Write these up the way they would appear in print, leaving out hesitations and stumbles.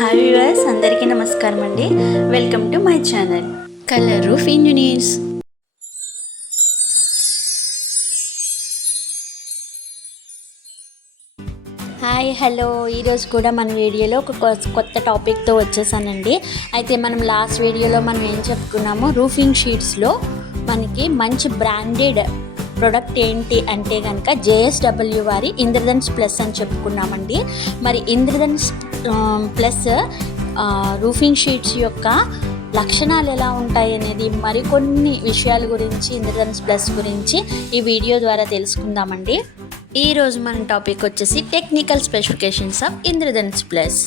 Hi viewers, అందరికీ నమస్కారం అండి. Welcome to my channel colour roof engineers. Hi hello, ఈరోజు కూడా మన వీడియోలో ఒక కొత్త టాపిక్తో వచ్చేసానండి. అయితే మనం లాస్ట్ వీడియోలో మనం ఏం చెప్పుకున్నామో, రూఫింగ్ షీట్స్లో మనకి మంచి బ్రాండెడ్ ప్రోడక్ట్ ఏంటి అంటే కనుక JSW వారి ఇంద్రధనుష్ ప్లస్ అని చెప్పుకున్నామండి. మరి ఇంద్రధనుష్ ప్లస్ రూఫింగ్ షీట్స్ యొక్క లక్షణాలు ఎలా ఉంటాయి అనేది మరికొన్ని విషయాల గురించి ఇంద్రధనుష్ ప్లస్ గురించి ఈ వీడియో ద్వారా తెలుసుకుందామండి. ఈరోజు మన టాపిక్ వచ్చేసి technical specifications of Indradhanush plus.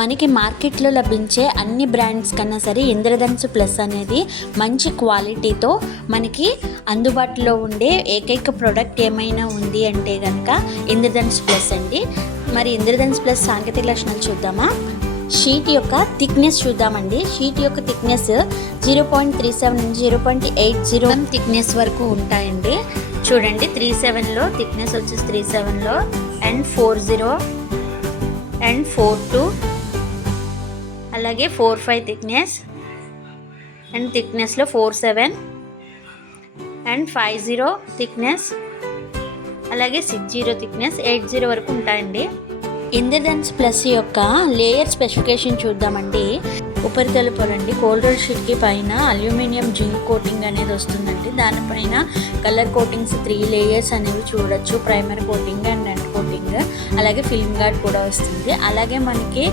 మనకి మార్కెట్లో లభించే అన్ని బ్రాండ్స్ కన్నా సరే ఇంద్రధనుష్ ప్లస్ అనేది మంచి క్వాలిటీతో మనకి అందుబాటులో ఉండే ఏకైక ప్రోడక్ట్ ఏమైనా ఉంది అంటే కనుక ఇంద్రధనుష్ ప్లస్ అండి. మరి ఇంద్రధనుష్ ప్లస్ సాంకేతిక లక్షణాలు చూద్దామా. షీట్ యొక్క థిక్నెస్ చూద్దామండి. షీట్ యొక్క థిక్నెస్ 0.37 నుంచి 0.80 థిక్నెస్ వరకు ఉంటాయండి. చూడండి, 37లో థిక్నెస్ వచ్చేసి 37లో అండ్ 40 అండ్ 42, అలాగే 45 థిక్నెస్ అండ్ థిక్నెస్లో 47 అండ్ 50 థిక్నెస్, అలాగే 60 థిక్నెస్, 80 వరకు ఉంటాయండి. ఇంద్రధనుష్ ప్లస్ యొక్క లేయర్ స్పెసిఫికేషన్ చూద్దామండి. ఉపరితల పొరండి కోల్డ్ రోల్ షీట్కి పైన అల్యూమినియం జింక్ కోటింగ్ అనేది వస్తుందండి. దానిపైన కలర్ కోటింగ్స్ 3 లేయర్స్ అనేవి చూడొచ్చు. Primer coating and end coating, అలాగే ఫిల్మ్ గార్డ్ కూడా వస్తుంది. అలాగే మనకి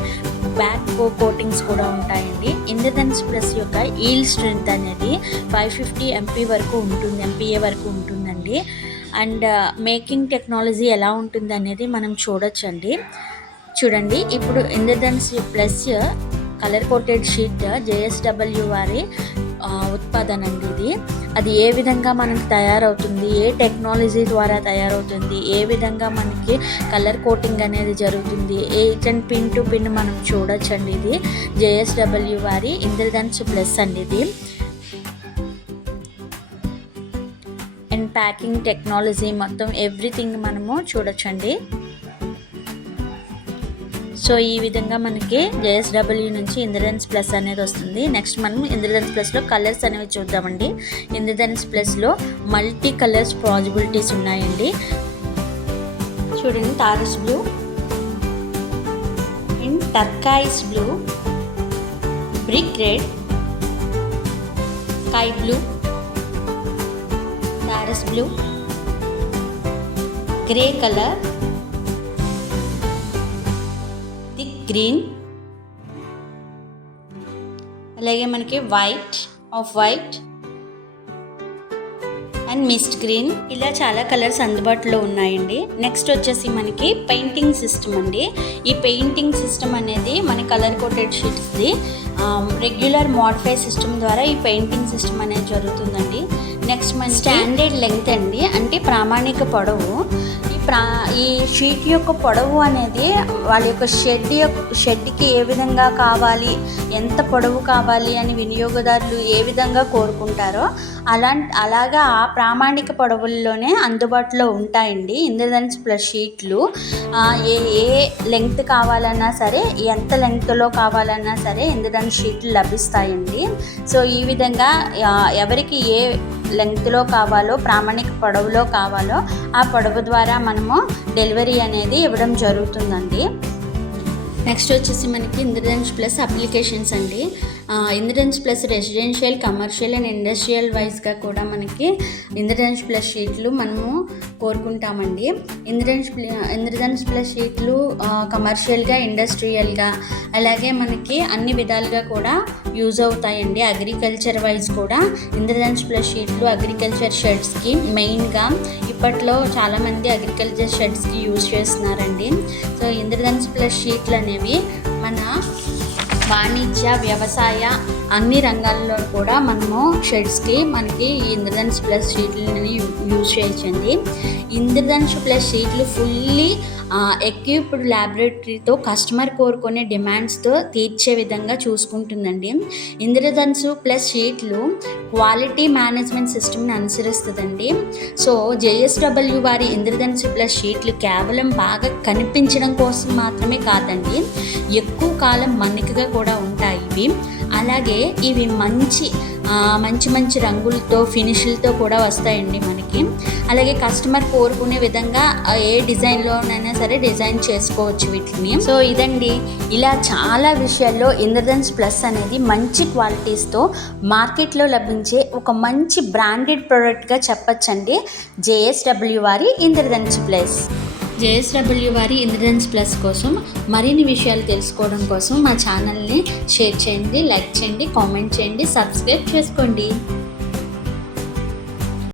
బ్యాక్ కోటింగ్స్ కూడా ఉంటాయండి. ఇంద్రధనుష్ ప్లస్ యొక్క ఈల్డ్ స్ట్రెంత్ అనేది 550 MPa వరకు ఉంటుందండి. అండ్ మేకింగ్ టెక్నాలజీ ఎలా ఉంటుంది అనేది మనం చూడొచ్చండి. చూడండి, ఇప్పుడు Indradhanush plus colour coated sheet JSW వారి ఉత్పాదన అండి ఇది. అది ఏ విధంగా మనకి తయారవుతుంది, ఏ టెక్నాలజీ ద్వారా తయారవుతుంది, ఏ విధంగా మనకి కలర్ కోటింగ్ అనేది జరుగుతుంది, ఏజెంట్ పిన్ టు పిన్ మనం చూడొచ్చండి. ఇది JSW వారి ఇంద్రధనుష్ ప్లస్ అండి ఇది. అండ్ ప్యాకింగ్ టెక్నాలజీ మొత్తం ఎవ్రీథింగ్ మనము చూడొచ్చండి. సో ఈ విధంగా మనకి JSW నుంచి ఇంద్రధనుష్ ప్లస్ అనేది వస్తుంది. నెక్స్ట్ మనం ఇంద్రధనుష్ ప్లస్లో కలర్స్ అనేవి చూద్దామండి. ఇంద్రధనుష్ ప్లస్లో మల్టీ కలర్స్ పాసిబిలిటీస్ ఉన్నాయండి. చూడండి, Taurus blue and turquoise blue, brick red, sky blue, Taurus blue, grey colour, green, అలాగే మనకి white, off white and mist green, ఇలా చాలా కలర్స్ అందుబాటులో ఉన్నాయండి. నెక్స్ట్ వచ్చేసి మనకి పెయింటింగ్ సిస్టమ్ అండి. ఈ పెయింటింగ్ సిస్టమ్ అనేది మన కలర్ కోటెడ్ షీట్స్ది రెగ్యులర్ మోడిఫై సిస్టమ్ ద్వారా ఈ పెయింటింగ్ సిస్టమ్ అనేది జరుగుతుందండి. నెక్స్ట్ మన స్టాండర్డ్ లెంగ్త్ అండి, అంటే ప్రామాణిక పొడవు. ఈ షీట్ యొక్క పొడవు అనేది వాళ్ళ యొక్క షెడ్కి ఏ విధంగా కావాలి, ఎంత పొడవు కావాలి అని వినియోగదారులు ఏ విధంగా కోరుకుంటారో అలాగా ఆ ప్రామాణిక పొడవుల్లోనే అందుబాటులో ఉంటాయండి ఇంద్రధనుష్ ప్లస్ షీట్లు. ఏ లెంగ్త్ కావాలన్నా సరే, ఎంత లెంగ్త్లో కావాలన్నా సరే ఇంద్రధనుష్ షీట్లు లభిస్తాయండి. సో ఈ విధంగా ఎవరికి ఏ లెంగ్త్లో కావాలో, ప్రామాణిక పొడవులో కావాలో ఆ పొడవు ద్వారా మనము డెలివరీ అనేది ఇవ్వడం జరుగుతుందండి. నెక్స్ట్ వచ్చేసి మనకి ఇంద్రధనుష్ ప్లస్ అప్లికేషన్స్ అండి. Indradhanush plus residential, commercial and industrial వైజ్గా కూడా ఇంద్రధనుష్ ప్లస్ షీట్లు మనము కోరుకుంటామండి. ఇంద్రధనుష్ ప్లస్ షీట్లు కమర్షియల్గా, ఇండస్ట్రియల్గా, అలాగే మనకి అన్ని విధాలుగా కూడా యూజ్ అవుతాయండి. అగ్రికల్చర్ వైజ్ కూడా ఇంద్రధనుష్ ప్లస్ షీట్లు అగ్రికల్చర్ షెడ్స్కి మెయిన్గా ఇప్పట్లో చాలామంది అగ్రికల్చర్ షెడ్స్కి యూజ్ చేస్తున్నారండి. సో ఇంద్రధనుష్ ప్లస్ షీట్లు అనేవి మన వాణిజ్య, వ్యవసాయ అన్ని రంగాల్లో కూడా మనము షెడ్స్కి మనకి ఈ ఇంద్రధనుష్ ప్లస్ షీట్లని యూజ్ చేయొచ్చండి. ఇంద్రధనుష్ ప్లస్ షీట్లు ఫుల్లీ ఎక్విప్డ్ ల్యాబొరేటరీతో కస్టమర్ కోరుకునే డిమాండ్స్తో తీర్చే విధంగా చూసుకుంటుందండి. ఇంద్రధనుసు ప్లస్ షీట్లు క్వాలిటీ మేనేజ్మెంట్ సిస్టమ్ని అనుసరిస్తుందండి. సో జేఎస్డబ్ల్యూ వారి ఇంద్రధనుసు ప్లస్ షీట్లు కేవలం బాగా కనిపించడం కోసం మాత్రమే కాదండి, ఎక్కువ కాలం మన్నికగా కూడా ఉంటాయి ఇవి. అలాగే ఇవి మంచి రంగులతో ఫినిష్లతో కూడా వస్తాయండి మనకి. అలాగే కస్టమర్ కోరుకునే విధంగా ఏ డిజైన్లోనైనా సరే డిజైన్ చేసుకోవచ్చు వీటిని. సో ఇదండి, ఇలా చాలా విషయాల్లో ఇంద్రధనుసు ప్లస్ అనేది మంచి క్వాలిటీస్తో మార్కెట్లో లభించే ఒక మంచి బ్రాండెడ్ ప్రోడక్ట్గా చెప్పచ్చండి జేఎస్డబ్ల్యూ వారి ఇంద్రధనుసు ప్లస్. జేఎస్డబ్ల్యూ వారి ఇంద్రధనుసు ప్లస్ కోసం మరిన్ని విషయాలు తెలుసుకోవడం కోసం మా ఛానల్ని షేర్ చేయండి, లైక్ చేయండి, కామెంట్ చేయండి, సబ్స్క్రైబ్ చేసుకోండి.